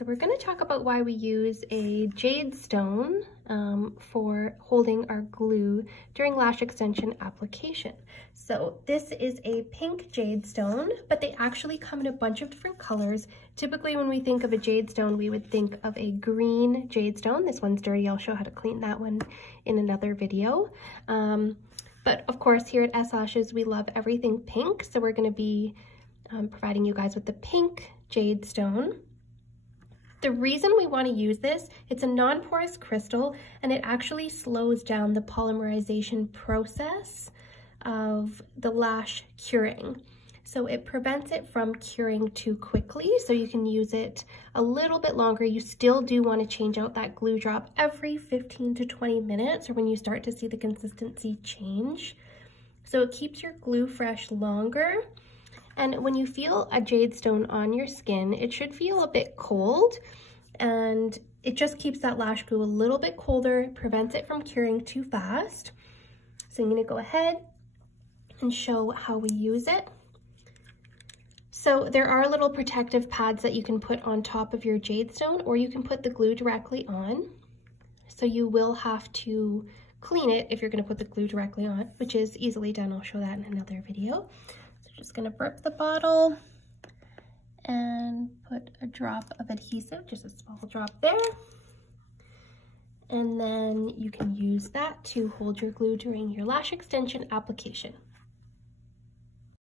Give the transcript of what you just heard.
So we're going to talk about why we use a Jade Stone for holding our glue during lash extension application. So this is a pink Jade Stone, but they actually come in a bunch of different colors. Typically when we think of a Jade Stone, we would think of a green Jade Stone. This one's dirty. I'll show how to clean that one in another video. But of course here at Eslashes, we love everything pink. So we're going to be providing you guys with the pink Jade Stone. The reason we want to use this, it's a non-porous crystal and it actually slows down the polymerization process of the lash curing. So it prevents it from curing too quickly, so you can use it a little bit longer. You still do want to change out that glue drop every 15 to 20 minutes or when you start to see the consistency change. So it keeps your glue fresh longer. And when you feel a Jade Stone on your skin, it should feel a bit cold, and it just keeps that lash glue a little bit colder, prevents it from curing too fast. So I'm going to go ahead and show how we use it. So there are little protective pads that you can put on top of your Jade Stone, or you can put the glue directly on. So you will have to clean it if you're going to put the glue directly on, which is easily done. I'll show that in another video. Just gonna burp the bottle and put a drop of adhesive, just a small drop there. And then you can use that to hold your glue during your lash extension application.